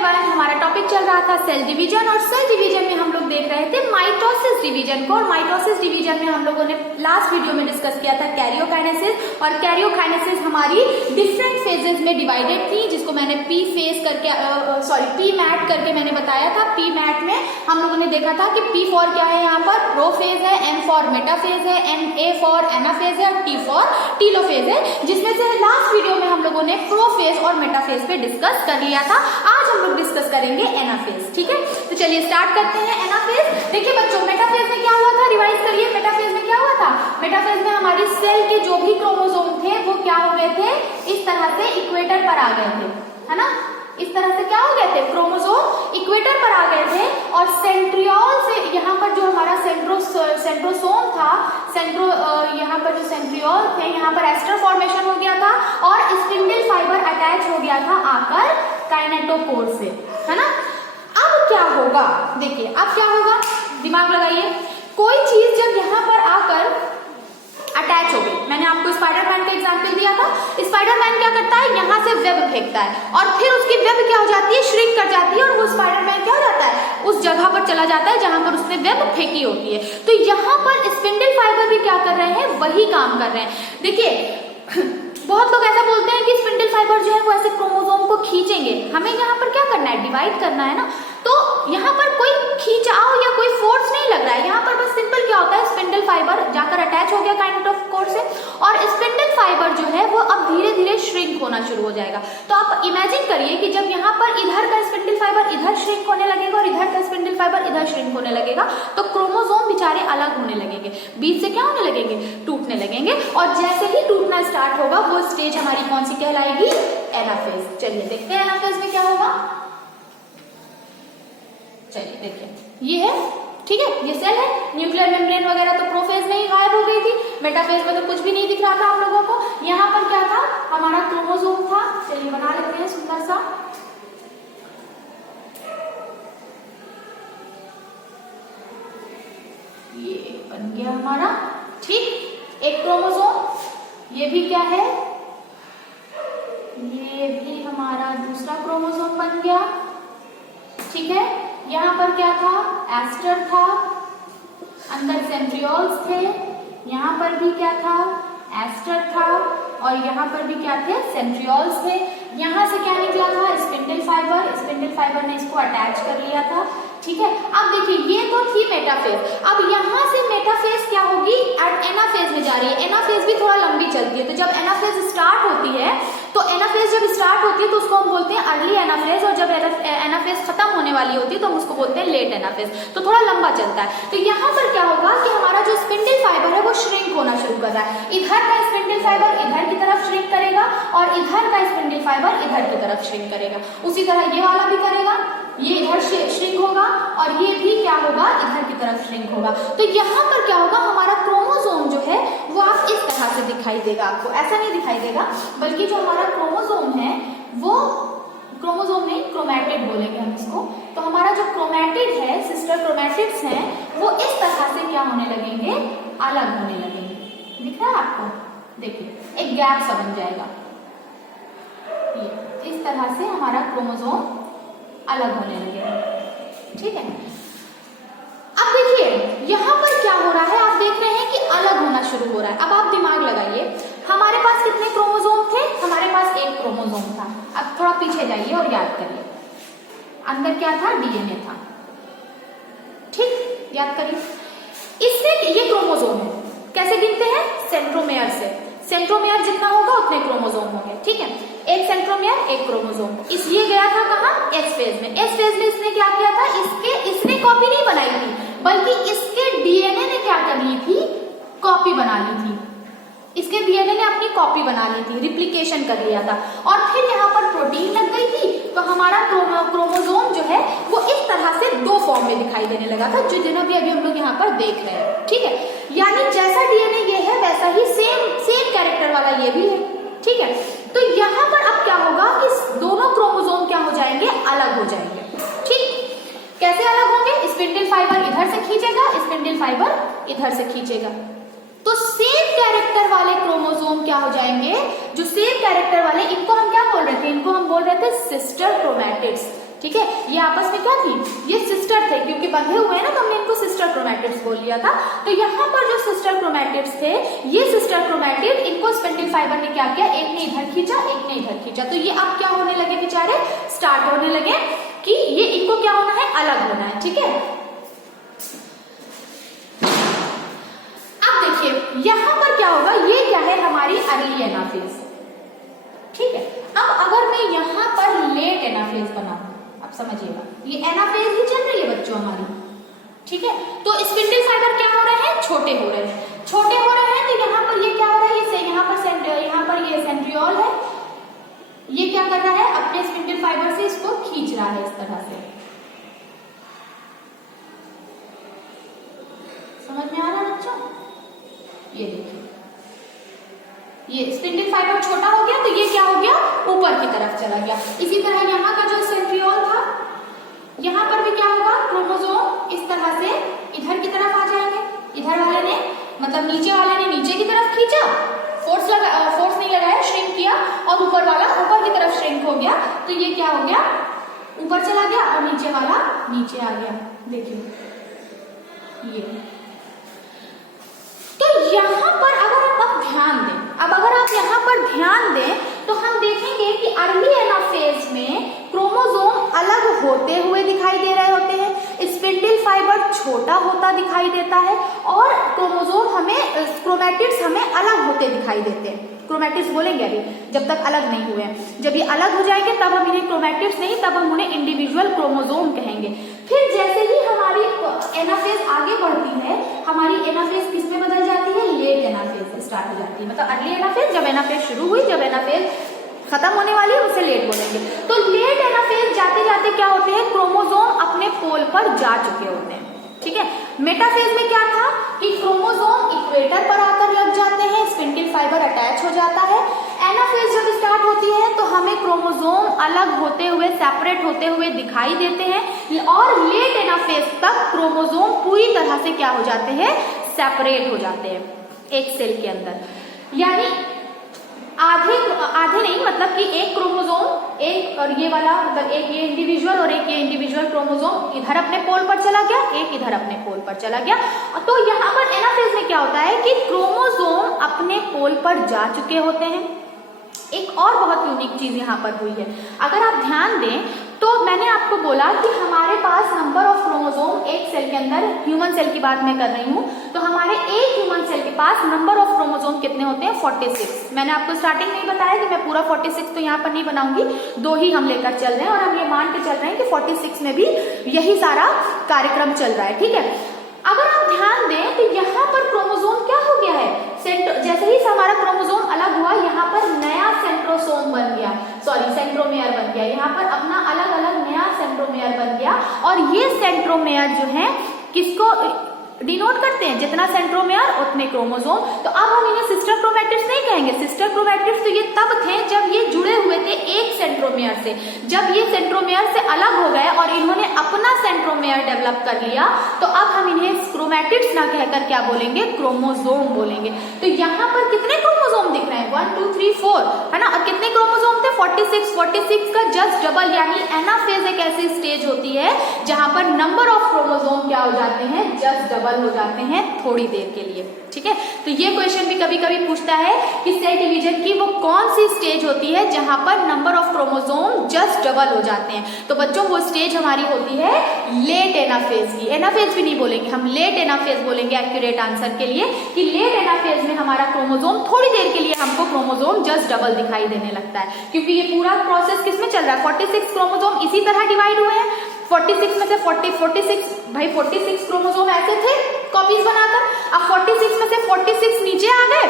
Everyone, हमारा topic चल रहा था सेल डिवीजन और सेल डिवीजन में हम लोग देख रहे थे माइटोसिस डिवीजन को। और माइटोसिस डिवीजन में हम लोगों ने लास्ट वीडियो में डिस्कस किया था कैरियोकाइनेसिस। और कैरियोकाइनेसिस हमारी डिफरेंट फेजेस में डिवाइडेड थी, जिसको मैंने पी फेज करके पी मैट करके मैंने बताया था। पी मैट में हम लोगों ने देखा था कि पी फॉर क्या है, यहाँ पर प्रोफेज है, एम फॉर मेटाफेज है, ए फॉर एनाफेज है और टी फॉर टीलोफेज है, जिसमें से लास्ट वीडियो में हम लोगों ने प्रोफेज और मेटाफेज पे डिस्कस कर लिया था। आज हम लोग डिस्कस करेंगे एनाफेज। ठीक है, तो चलिए स्टार्ट करते हैं एनाफेज। देखिए बच्चों, मेटाफेज में क्या हुआ था, रिवाइज करिए। मेटाफेज में क्या हुआ था? मेटाफेज में हमारी सेल के जो भी क्रोमोसोम थे वो क्या हो गए थे, इस तरह से इक्वेटर पर आ गए थे, है ना। इस तरह से क्या हो गए थे, क्रोमोसोम इक्वेटर पर आ गए थे। और सेंट्रियोल से यहाँ पर जो हमारा सेंट्रोसोम था, यहाँ पर जो सेंट्रियोल थे, यहाँ पर एस्टर फॉर्मेशन हो गया था और स्पिंडल फाइबर अटैच हो गया था आकर काइनेटोकोर से, है ना। अब क्या होगा, देखिए अब क्या होगा, दिमाग लगाइए। कोई चीज जब यहाँ पर आकर अटैच हो गई, मैंने आपको स्पाइडरमैन का एग्जांपल दिया था। स्पाइडरमैन क्या करता है, यहाँ से वेब फेंकता है और फिर उसकी वेब क्या हो जाती है, श्रिंक कर जाती है और वो स्पाइडरमैन क्या हो जाता है, उस जगह पर चला जाता है जहां पर उसने वेब फेंकी होती है। तो यहाँ पर स्पिंडल फाइबर भी क्या कर रहे हैं, वही काम कर रहे हैं। देखिए बहुत लोग ऐसा बोलते हैं कि स्पिंडल फाइबर जो है वो ऐसे क्रोमोसोम को खींचेंगे। हमें यहाँ पर क्या करना है, डिवाइड करना है ना। तो यहाँ पर कोई खींचाव या कोई फोर्स नहीं लग रहा है, यहाँ पर बस सिंपल क्या होता है, स्पिंडल फाइबर जाकर अटैच हो गया काइनेटोकोर से और स्पिंडल फाइबर जो है वो अब धीरे धीरे श्रिंक होना शुरू हो जाएगा। तो आप इमेजिन करिए कि जब यहाँ पर इधर का स्पिंडल फाइबर इधर श्रिंक होने लगेगा और इधर का स्पिंडल फाइबर इधर श्रिंक होने लगेगा, तो क्रोमोसोम बेचारे अलग होने लगेंगे, बीच से क्या होने लगेंगे, टूटने लगेंगे। और जैसे ही टूटना स्टार्ट होगा वो स्टेज हमारी कौन सी कहलाएगी, एनाफेज। चलिए देखते हैं एनाफेज में क्या होगा। चलिए देखिए ये है, ठीक है, ये सेल है। न्यूक्लियर मेम्ब्रेन वगैरह तो प्रोफेज में ही गायब हो गई थी, मेटाफेज में तो कुछ भी नहीं दिख रहा था हम लोगों को। यहाँ पर क्या था, हमारा क्रोमोसोम था। चलिए बना लेते हैं सुंदर सा। ये बन गया हमारा, ठीक, एक क्रोमोसोम। ये भी क्या है, ये भी हमारा दूसरा क्रोमोसोम बन गया, ठीक है। यहाँ पर क्या था, एस्टर था, अंदर सेंट्रियोल्स थे, यहाँ पर भी क्या था, एस्टर था और यहाँ पर भी क्या थे, सेंट्रियोल्स थे। यहाँ से क्या निकला था, स्पिंडल फाइबर। स्पिंडल फाइबर ने इसको अटैच कर लिया था, ठीक है। अब देखिए ये तो थी मेटाफेज। अब यहाँ से मेटाफेज क्या होगी, एनाफेज में जा रही है। एनाफेज भी थोड़ा लंबी चलती है, तो जब एनाफेज स्टार्ट होती है, तो एनाफेज जब स्टार्ट होती है तो उसको हम बोलते हैं अर्ली एनाफेज, और जब एनाफेज खत्म होने वाली होती है तो हम उसको बोलते हैं लेट एनाफेज। तो थोड़ा लंबा चलता है। तो यहाँ पर क्या होगा कि हमारा जो स्पिंडल फाइबर है वो श्रिंक होना शुरू कर रहा है। इधर का स्पिंडल फाइबर इधर की तरफ श्रिंक करेगा और इधर का स्पिंडल फाइबर इधर की तरफ श्रिंक करेगा। उसी तरह ये वाला भी करेगा, ये इधर श्रिंक होगा और ये भी क्या होगा, इधर की तरफ श्रिंक होगा। तो यहाँ पर क्या होगा, हमारा क्रोमोसोम जो है वो आप इस तरह से दिखाई देगा। आपको ऐसा नहीं दिखाई देगा, बल्कि जो हमारा क्रोमोसोम है वो, क्रोमोसोम नहीं, क्रोमैटिड बोलेंगे हम इसको। तो हमारा जो क्रोमैटिड है, सिस्टर क्रोमैटिड्स हैं, वो इस तरह से क्या होने लगेंगे, अलग होने लगेंगे। दिख रहा है आपको, देखिए एक गैप सा बन जाएगा। ये इस तरह से हमारा क्रोमोसोम अलग होने लगेगा, ठीक है। अब देखिए यहाँ पर क्या हो रहा है, आप देख रहे हैं कि अलग होना शुरू हो रहा है। अब आप दिमाग लगाइए, हमारे पास कितने क्रोमोसोम थे, हमारे पास एक क्रोमोसोम था। अब थोड़ा पीछे जाइए और याद करिए, अंदर क्या था, डीएनए था, ठीक, याद करिए। इससे ये क्रोमोसोम है, कैसे गिनते हैं, सेंट्रोमेयर से। सेंट्रोमेयर जितना होगा उतने क्रोमोसोम होंगे, ठीक है। एक सेंट्रोमेयर एक क्रोमोसोम, इसलिए गया था कहाँ, एस फेज में। एस फेज में इसने क्या किया था, इसने कॉपी नहीं बनाई थी, बल्कि इसके डीएनए ने क्या कर ली थी, कॉपी बना ली थी। इसके डीएनए ने अपनी कॉपी बना ली थी, रिप्लिकेशन कर लिया था। और फिर यहाँ पर प्रोटीन लग गई थी, तो हमारा क्रोमोसोम जो है वो इस तरह से दो फॉर्म में दिखाई देने लगा था, जो जिन्हें भी अभी हम लोग यहाँ पर देख रहे हैं, ठीक है। यानी जैसा डीएनए ये है वैसा ही सेम कैरेक्टर वाला ये भी है, ठीक है। तो यहाँ पर अब क्या होगा कि दोनों क्रोमोसोम क्या हो जाएंगे, अलग हो जाएंगे, ठीक। कैसे अलग होंगे, स्पिंडल फाइबर इधर से खींचेगा, स्पिंडल फाइबर इधर से खींचेगा। तो सेम कैरेक्टर वाले क्रोमोसोम क्या हो जाएंगे, जो सेम कैरेक्टर वाले, इनको हम क्या बोल रहे थे, इनको हम बोल रहे थे सिस्टर क्रोमैटिड्स। ठीक है। ये आपस में क्या थी, ये सिस्टर थे, क्योंकि बंधे हुए हैं ना तो हमने इनको सिस्टर क्रोमैटिड्स बोल लिया था। तो यहाँ पर जो सिस्टर क्रोमैटिड्स थे, ये सिस्टर क्रोमैटिड, इनको स्पिंडल फाइबर ने क्या किया, एक ने इधर खींचा, एक ने इधर खींचा। तो ये अब क्या होने लगे बेचारे, स्टार्ट होने लगे कि ये इनको क्या होना है, अलग होना है। ठीक है, अब देखिए यहाँ पर क्या होगा, ये क्या है हमारी अर्ली एनाफेज। ठीक है, अब अगर मैं यहाँ पर लेट एनाफेज बनाऊं, अब समझिएगा ये एनाफेज ही चल रही है बच्चों हमारी। ठीक है, तो स्पिंडल फाइबर क्या हो रहे हैं, छोटे हो रहे हैं, छोटे हो रहे हैं। तो यहाँ पर ये क्या हो रहा है, यहाँ पर ये सेंट्रियोल है, ये क्या कर रहा है, अपने स्पिंडल फाइबर से इसको खींच रहा है इस तरह से। समझ में आ रहा है बच्चों, ये देखिए ये स्पिंडल फाइबर छोटा हो गया, तो ये क्या हो गया, ऊपर की तरफ चला गया। इसी तरह यहाँ का जो सेंट्रियोल था, यहाँ पर भी क्या होगा, क्रोमोसोम इस तरह से इधर की तरफ आ जाएंगे। इधर वाले ने मतलब नीचे वाले ने नीचे की तरफ खींचा, फोर्स नहीं लगाया, श्रिंक किया, और ऊपर वाला ऊपर की तरफ श्रिंक हो गया। तो ये क्या हो गया, ऊपर चला गया, और नीचे वाला नीचे आ गया। देखिए ये, तो यहाँ पर अगर आप ध्यान दें, अब अगर आप यहाँ पर ध्यान दें तो हम देखेंगे कि अर्ली एनाफेज में क्रोमोसोम अलग होते हुए दिखाई दे रहे होते हैं, स्पिंडल फाइबर छोटा होता दिखाई देता है, और क्रोमोसोम हमें, क्रोमैटिड्स हमें अलग होते दिखाई देते हैं। क्रोमैटिड्स बोलेंगे अभी, जब तक अलग नहीं हुए। जब ये अलग हो जाएंगे तब हम इन्हें क्रोमैटिड्स नहीं, तब हम उन्हें इंडिविजुअल क्रोमोसोम कहेंगे। फिर जैसे ही हमारी एनाफेज आगे बढ़ती है, हमारी एनाफेज किस में बदल जाती है, लेट एनाफेज स्टार्ट हो जाती है। मतलब अर्ली एनाफेज, जब एनाफेज शुरू हुई, जब एनाफेज खत्म होने वाली है उसे लेट बोलेंगे। तो लेट एनाफेज जाते जाते क्या होते हैं, क्रोमोसोम अपने पोल पर जा चुके होते हैं। ठीक है, मेटाफेज में क्या था कि क्रोमोसोम इक्वेटर पर आकर लग जाते हैं, स्पिंडल फाइबर अटैच हो जाता है। एनाफेज जब स्टार्ट होती है तो हमें क्रोमोसोम अलग होते हुए, सेपरेट होते हुए दिखाई देते हैं, और लेट एनाफेज तक क्रोमोसोम पूरी तरह से क्या हो जाते हैं, सेपरेट हो जाते हैं एक सेल के अंदर। यानी आधे नहीं, मतलब कि एक क्रोमोसोम, एक और ये वाला, मतलब एक ये इंडिविजुअल और एक ये इंडिविजुअल क्रोमोसोम इधर अपने पोल पर चला गया, एक इधर अपने पोल पर चला गया। तो यहाँ पर एनाफेज में क्या होता है कि क्रोमोसोम अपने पोल पर जा चुके होते हैं। एक और बहुत यूनिक चीज यहाँ पर हुई है, अगर आप ध्यान दें तो मैंने आपको बोला कि हमारे पास नंबर ऑफ क्रोमोसोम एक सेल के अंदर, ह्यूमन सेल की बात मैं कर रही हूँ, तो हमारे एक ह्यूमन सेल के पास नंबर ऑफ क्रोमोसोम कितने होते हैं, 46। मैंने आपको स्टार्टिंग में ही बताया कि मैं पूरा 46 तो यहाँ पर नहीं बनाऊंगी, 2 ही हम लेकर चल रहे हैं, और हम ये मान के चल रहे हैं कि 46 में भी यही सारा कार्यक्रम चल रहा है। ठीक है, अगर आप ध्यान दें तो यहाँ पर क्रोमोसोम क्या हो गया है, जैसे ही हमारा क्रोमोसोम अलग हुआ, यहाँ पर नया सेंट्रोसोम बन गया, सेंट्रोमेयर बन गया, यहाँ पर अपना अलग अलग नया सेंट्रोमेयर बन गया। और ये सेंट्रोमेयर जो है किसको डिनोट करते हैं, जितना सेंट्रोमेयर उतने क्रोमोसोम। तो अब हम इन्हें सिस्टर क्रोमैटिड्स नहीं कहेंगे, सिस्टर क्रोमैटिड्स तो ये तब थे जब ये जुड़े हुए थे एक सेंट्रोमेयर से। जब ये सेंट्रोमेयर से अलग हो गए और इन्होंने अपना सेंट्रोमेयर डेवलप कर लिया, तो अब हम इन्हें क्रोमैटिड्स ना कहकर क्या बोलेंगे, क्रोमोसोम बोलेंगे। तो यहाँ पर कितने क्रोमोसोम दिख रहे हैं, 1 2 3 4, है ना, और कितने क्रोमोसोम थे, 46 का जस्ट डबल। यानी एनाफेज एक ऐसी स्टेज होती है जहां पर नंबर ऑफ क्रोमोसोम क्या हो जाते हैं, जस्ट डबल हो जाते हैं थोड़ी देर के लिए। ठीक है, तो ये क्वेश्चन भी कभी कभी पूछता है कि सेल डिवीजन की वो कौन सी स्टेज होती है जहां पर number of chromosome just double हो जाते हैं। तो बच्चों वो स्टेज हमारी होती है लेट एनाफेज की। एनाफेज भी नहीं बोलेंगे हम, लेट एनाफेज बोलेंगे एक्यूरेट आंसर के लिए, कि लेट एनाफेज में हमारा क्रोमोसोम थोड़ी देर के लिए हमको क्रोमोसोम जस्ट डबल दिखाई देने लगता है, क्योंकि ये पूरा प्रोसेस किसमें चल रहा है, 46 क्रोमोसोम इसी तरह डिवाइड हुए हैं। 46 में से 46 क्रोमोसोम ऐसे थे कॉपीज बनाकर, अब 46 में से 46 नीचे आ गए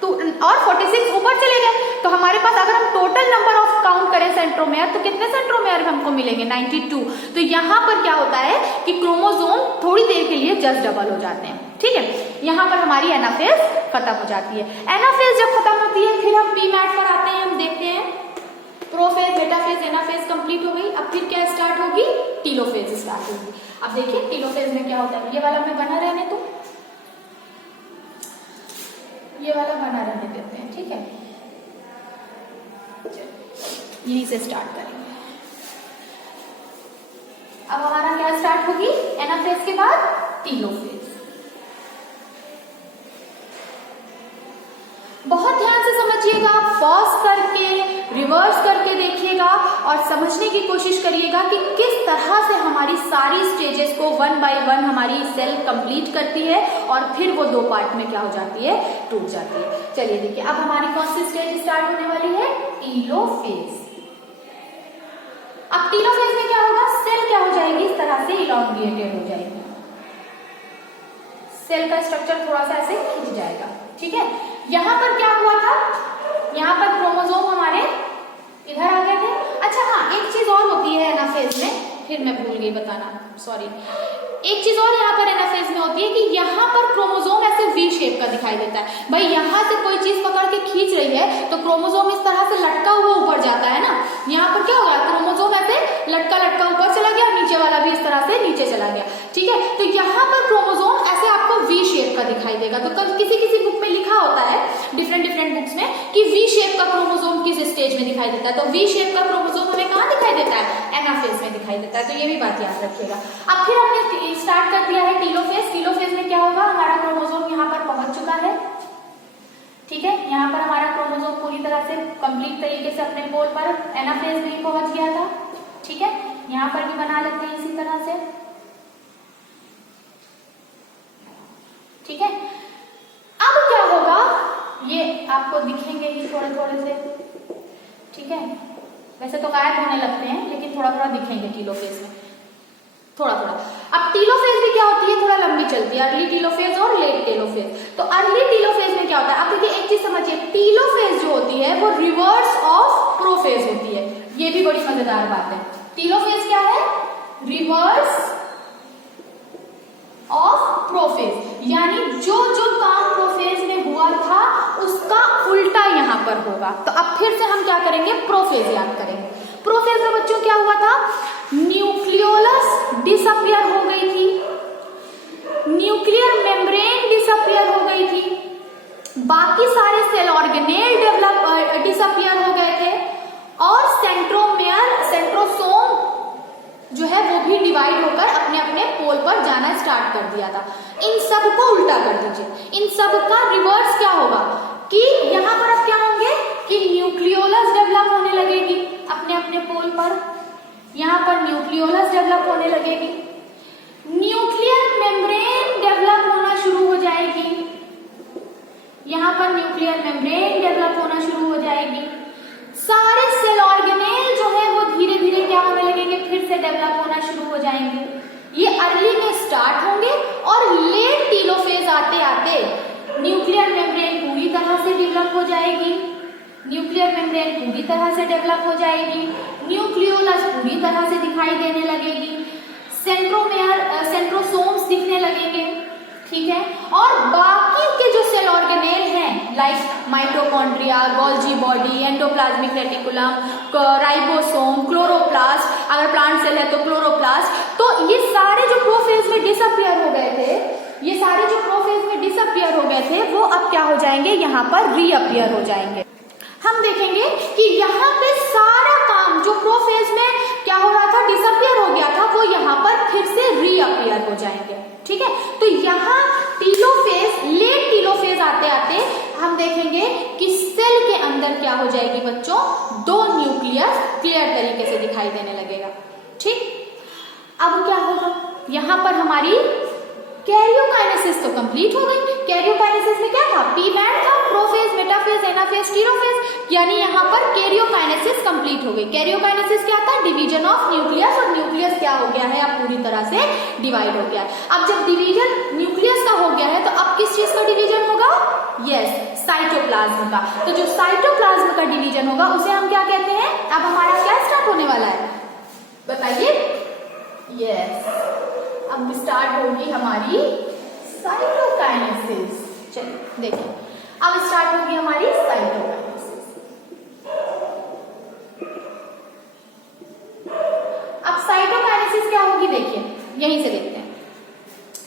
तो और 46 ऊपर चले गए। तो हमारे पास अगर हम टोटल नंबर ऑफ काउंट करें सेंट्रोमेयर, तो कितने सेंट्रोमेयर हमको मिलेंगे, 92। तो यहाँ पर क्या होता है कि क्रोमोसोम थोड़ी देर के लिए जस्ट डबल हो जाते हैं। ठीक है, यहाँ पर हमारी एनाफेज खत्म हो जाती है। एनाफेज जब खत्म होती है फिर हम पीमैट पर आते हैं, हम देखते हैं प्रोफेज, मेटाफेज, एनाफेज कंप्लीट हो गई। अब फिर क्या स्टार्ट होगी, टीलोफेज स्टार्ट होगी। अब देखिए टीलोफेज में क्या होता है, ये वाला मैं बना रहने तो ये वाला बना रहने देते हैं। ठीक है, यहीं से स्टार्ट करेंगे। अब हमारा क्या स्टार्ट होगी, एनाफेज के बाद टीलोफेज। बहुत ध्यान से समझिएगा, पॉज करके रिवर्स करके देखिएगा और समझने की कोशिश करिएगा कि किस तरह से हमारी सारी स्टेजेस को वन बाय वन हमारी सेल कंप्लीट करती है और फिर वो दो पार्ट में क्या हो जाती है, टूट जाती है। चलिए देखिए, अब हमारी कौन सी स्टेज स्टार्ट होने वाली है, टीलोफेज। अब टीलोफेज में क्या होगा, सेल क्या हो जाएगी, इस तरह से इलॉन्गेटेड हो जाएगी, सेल का स्ट्रक्चर थोड़ा सा ऐसे खिंच जाएगा। ठीक है, यहां पर क्या हुआ था, यहां पर क्रोमोसोम हमारे इधर आ गए थे। अच्छा हाँ, एक चीज और होती है एनाफेज में, फिर मैं भूल गई बताना, सॉरी। एक चीज और यहाँ पर एनाफेज में होती है कि यहाँ पर क्रोमोसोम ऐसे वी शेप का दिखाई देता है। भाई यहाँ से कोई चीज पकड़ के खींच रही है तो क्रोमोसोम इस तरह से लटका हुआ ऊपर जाता है ना, यहाँ पर क्या होगा, क्रोमोसोम ऐसे लटका लटका ऊपर चला गया, नीचे वाला भी इस तरह से नीचे चला गया। ठीक है, तो यहाँ पर क्रोमोसोम ऐसे आपको वी शेप का दिखाई देगा। तो कल किसी किसी बुक में लिखा होता है, डिफरेंट बुक्स में, कि वी शेप का क्रोमोसोम किस स्टेज में दिखाई देता है। तो वी शेप का क्रोमोसोम हमें कहाँ दिखाई देता है, एनाफेज में दिखाई देता है। तो ये भी बात याद रखिएगा। अब फिर हमने स्टार्ट कर दिया है टीलोफेज। टीलोफेज में क्या होगा, हमारा क्रोमोसोम यहाँ पर पहुंच चुका है। ठीक है, यहाँ पर हमारा क्रोमोसोम पूरी तरह से कंप्लीट तरीके से अपने पोल पर एनाफेज में ही पहुंच गया था। ठीक है, यहाँ पर भी बना लेते हैं इसी तरह से। ठीक है, अब क्या होगा, ये आपको दिखेंगे ही थोड़े थोड़े से। ठीक है, वैसे तो गायब होने लगते हैं लेकिन थोड़ा थोड़ा दिखेंगे टीलोफेज में, थोड़ा थोड़ा। अब टीलोफेज भी क्या होती है, थोड़ा लंबी चलती है, अर्ली टीलोफेज और लेट टीलोफेज। तो अर्ली टीलोफेज में क्या होता है, अब देखिए एक चीज समझिए, टीलोफेज जो होती है वो रिवर्स ऑफ प्रोफेज होती है। ये भी बड़ी मजेदार बात है। टीलोफेज क्या है, रिवर्स ऑफ प्रोफेज, यानी जो जो काम प्रोफेज में हुआ था उसका उल्टा यहाँ पर होगा। तो अब फिर से हम क्या करेंगे, प्रोफेज याद करेंगे। प्रोफेज में बच्चों क्या हुआ था, न्यूक्लियोलस डिसअपियर हो गई थी, न्यूक्लियर मेम्ब्रेन डिसअपियर हो गई थी, बाकी सारे सेल ऑर्गेनेल डिसअपियर हो गए थे, और सेंट्रोसोम जो है वो भी डिवाइड होकर अपने अपने पोल पर जाना स्टार्ट कर दिया था। इन सब को उल्टा कर दीजिए, इन सब का रिवर्स क्या होगा कि यहाँ पर अब क्या होंगे कि न्यूक्लियोलस डेवलप होने लगेगी अपने अपने पोल पर, यहाँ पर न्यूक्लियोलस डेवलप होने लगेगी, न्यूक्लियर मेम्ब्रेन डेवलप होना शुरू हो जाएगी, यहाँ पर न्यूक्लियर मेम्ब्रेन डेवलप होना शुरू हो जाएगी, सारे सेल ऑर्गेनेल जो है वो धीरे धीरे क्या होने लगेंगे, फिर से डेवलप होना शुरू हो जाएंगे। ये अर्ली में स्टार्ट होंगे और लेट टीलोफेज आते आते न्यूक्लियर मेम्ब्रेन पूरी तरह से डेवलप हो जाएगी, न्यूक्लियर मेम्ब्रेन पूरी तरह से डेवलप हो जाएगी, न्यूक्लियोलस पूरी तरह से दिखाई देने लगेगी, सेंट्रोसोम्स दिखने लगेंगे। ठीक है, और बाकी के जो सेल ऑर्गेनेल हैं like mitochondria, Golgi body, endoplasmic reticulum, ribosome, chloroplast, अगर प्लांट सेल है तो क्लोरोप्लास्ट, तो ये सारे जो प्रोफेज में डिसअपियर हो गए थे, ये सारे जो प्रोफेज में डिसअपियर हो गए थे वो अब क्या हो जाएंगे, यहाँ पर रीअपियर हो जाएंगे। हम देखेंगे कि यहाँ पे सारा काम जो प्रोफेज में क्या हो रहा था, डिसअपियर हो गया था, वो यहाँ पर फिर से रीअपियर हो जाएंगे। ठीक है, तो यहाँ टीलोफेज, लेट टीलोफेज आते आते हम देखेंगे कि सेल के अंदर क्या हो जाएगी बच्चों, दो न्यूक्लियस क्लियर तरीके से दिखाई देने लगेगा। ठीक, अब क्या होगा, यहाँ पर हमारी कैरियोकाइनेसिस तो कंप्लीट हो गई। कैरियोकाइनेसिस में क्या था, पी बैंड था, प्रोफेज, मेटाफेज, एनाफेज, टीलोफेज, यानी यहाँ पर कैरियोकाइनेसिस कंप्लीट हो गई। कैरियोकाइनेसिस क्या था, डिवीजन ऑफ न्यूक्लियस, और न्यूक्लियस क्या हो गया है, अब पूरी तरह से डिवाइड हो गया है। अब जब डिवीजन न्यूक्लियस का हो गया है तो अब किस चीज का डिवीजन होगा, यस, साइटोप्लाज्म का। तो जो साइटोप्लाज्म का डिवीजन होगा उसे हम क्या कहते हैं, अब हमारा क्या स्टार्ट होने वाला है, बताइए, यस, अब स्टार्ट होगी हमारी साइटोकाइनेसिस। चलिए देखिए, अब स्टार्ट होगी हमारी साइटोकाइनेसिस। अब साइटोकाइनेसिस क्या होगी, देखिए यहीं से देखते हैं।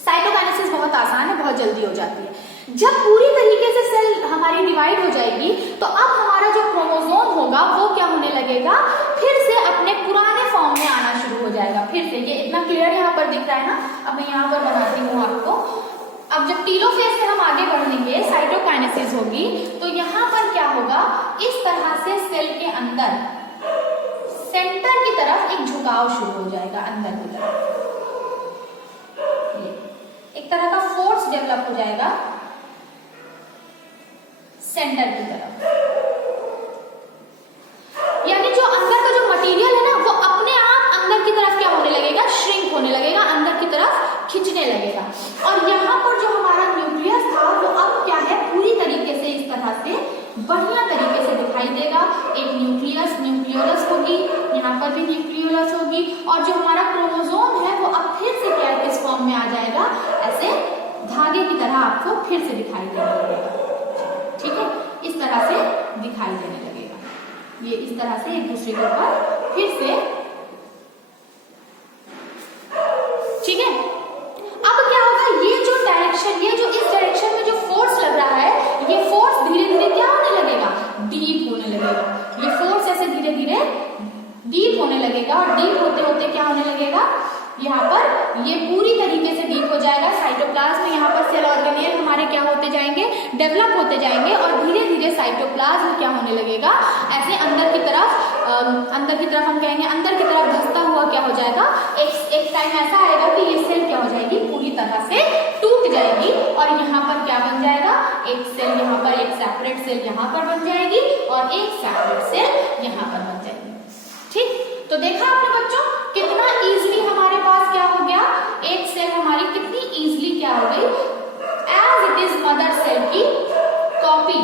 साइटोकाइनेसिस बहुत आसान है, बहुत जल्दी हो जाती है। जब पूरी तरीके से सेल हमारी डिवाइड हो जाएगी तो अब हमारा जो क्रोमोसोम होगा वो क्या होने लगेगा, फिर से अपने पुराने फॉर्म में आना शुरू हो जाएगा, फिर से देखिए इतना क्लियर यहाँ पर दिख रहा है ना। अब मैं यहाँ पर बनाती हूँ आपको। अब जब टीलोफेज से हम आगे बढ़ेंगे, साइटोकाइनेसिस होगी, तो यहाँ पर क्या होगा, इस तरह से सेल के अंदर सेंटर की तरफ एक झुकाव शुरू हो जाएगा, अंदर की तरफ एक तरह का फोर्स डेवलप हो जाएगा सेंटर की तरफ। यानी जो अंदर का जो मटेरियल है ना, वो अपने आप अंदर की तरफ क्या होने लगेगा, श्रिंक होने लगेगा, अंदर की तरफ खिंचने लगेगा। और यहाँ पर जो हमारा न्यूक्लियस था वो अब क्या है, पूरी तरीके से इस तरह से बढ़िया तरीके से दिखाई देगा। एक न्यूक्लियोलस होगी, यहाँ पर भी न्यूक्लियोलस होगी, और जो हमारा क्रोमोसोम है वो अब फिर से क्या किस फॉर्म में आ जाएगा, ऐसे धागे की तरह आपको फिर से दिखाई देने लगेगा। ठीक है, इस तरह से दिखाई देने लगेगा। ये इस तरह से एक दूसरे के ऊपर फिर से, ठीक है। अब क्या होगा, ये जो डायरेक्शन, ये जो इस डायरेक्शन में जो फोर्स लग रहा है, ये फोर्स धीरे धीरे क्या होने लगेगा, डीप होने लगेगा। ये फोर्स ऐसे धीरे धीरे डीप होने लगेगा, और डीप होते होते क्या होने लगेगा, यहाँ पर ये पूरी तरीके से डीप हो जाएगा। साइटोप्लाज्म में यहाँ पर सेल ऑर्गेनेल हमारे क्या होते जाएंगे, डेवलप होते जाएंगे, और धीरे धीरे साइटोप्लाज्म क्या होने लगेगा, ऐसे अंदर की तरफ हम कहेंगे अंदर की तरफ धंसता हुआ क्या हो जाएगा। एक टाइम ऐसा आएगा कि ये सेल क्या हो जाएगी, पूरी तरह से टूट जाएगी, और यहाँ पर क्या बन जाएगा, एक सेल यहाँ पर, एक सेपरेट सेल यहाँ पर बन जाएगी, और एक सेपरेट सेल यहाँ पर बन जाएगी। ठीक, तो देखा आपने बच्चों कितना इजीली हमारे पास क्या हो गया, एक सेल हमारी कितनी इजीली क्या हो गई, as it is mother cell की copy,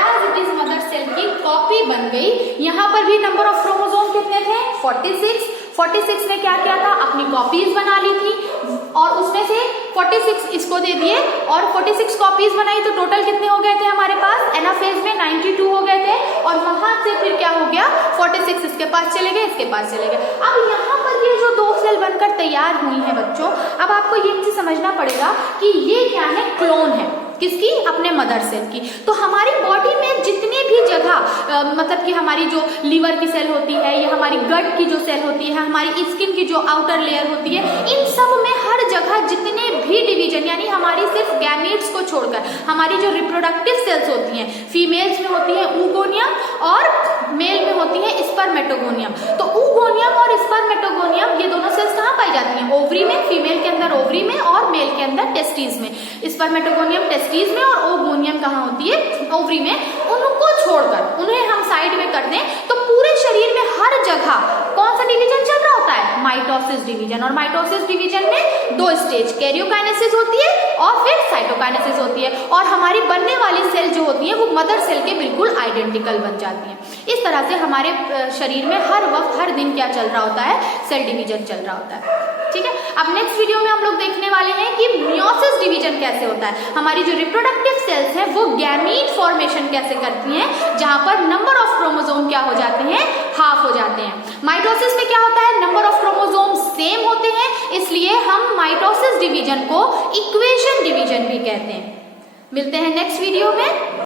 as it is mother cell की कॉपी बन गई। यहाँ पर भी नंबर ऑफ क्रोमोसोम कितने थे, 46 ने क्या किया था, अपनी कॉपीज बना ली थी, और उसमें से 46 इसको दे दिए, और 46 कॉपीज बनाई, तो टोटल कितने हो गए थे हमारे पास, एनाफेज में 92 हो गए थे, और वहां से फिर क्या हो गया, 46 इसके पास चले गए, इसके पास चले गए। अब यहाँ पर ये जो 2 सेल बनकर तैयार हुई है बच्चों, अब आपको ये चीज समझना पड़ेगा कि ये क्या है, क्लोन है, किसकी, अपने मदर सेल की। तो हमारी बॉडी में जितनी भी जगह मतलब कि हमारी जो लीवर की सेल होती है, या हमारी गट की जो सेल होती है, हमारी स्किन की जो आउटर लेयर होती है, इन सब में हर जगह जितने भी डिवीजन, यानी हमारी सिर्फ गैमेट्स को छोड़कर हमारी जो रिप्रोडक्टिव सेल्स होती हैं, फीमेल्स में होती है ऊगोनियम, और मेल में होती है स्पर्मेटोगोनियम। तो ऊगोनियम और स्पर्मेटोगोनियम ये दोनों सेल्स कहाँ पाई जाती हैं, ओवरी में, फीमेल के अंदर ओवरी में, और मेल के अंदर टेस्टिस में। स्पर्मेटोगोनियम टेस्टिस में, और ओगोनियम कहाँ होती है, ओवरी में। उनको छोड़कर उन्हें हम साइड में कर दें, तो पूरे शरीर में हर जगह कौन सा डिवीजन चल रहा होता है, माइटोसिस डिवीजन। और माइटोसिस डिवीजन में 2 स्टेज, कैरियोकाइनेसिस होती है और फिर साइटोकाइनेसिस होती है, और हमारी बनने वाली सेल जो होती है वो मदर सेल के बिल्कुल आइडेंटिकल बन जाती है। इस तरह से हमारे शरीर में हर वक्त हर दिन क्या चल रहा होता है, सेल डिवीजन चल रहा होता है। ठीक है, अब नेक्स्ट वीडियो में हम लोग देखने वाले हैं कि मियोसिस डिवीजन कैसे होता है, हमारी जो रिप्रोडक्टिव सेल्स हैं वो गैमीट फॉर्मेशन कैसे करती हैं, जहां पर नंबर ऑफ क्रोमोसोम क्या हो जाते हैं, हाफ हो जाते हैं। माइटोसिस में क्या होता है, नंबर ऑफ क्रोमोसोम सेम होते हैं, इसलिए हम माइटोसिस डिवीजन को इक्वेशन डिवीजन भी कहते हैं। मिलते हैं नेक्स्ट वीडियो में।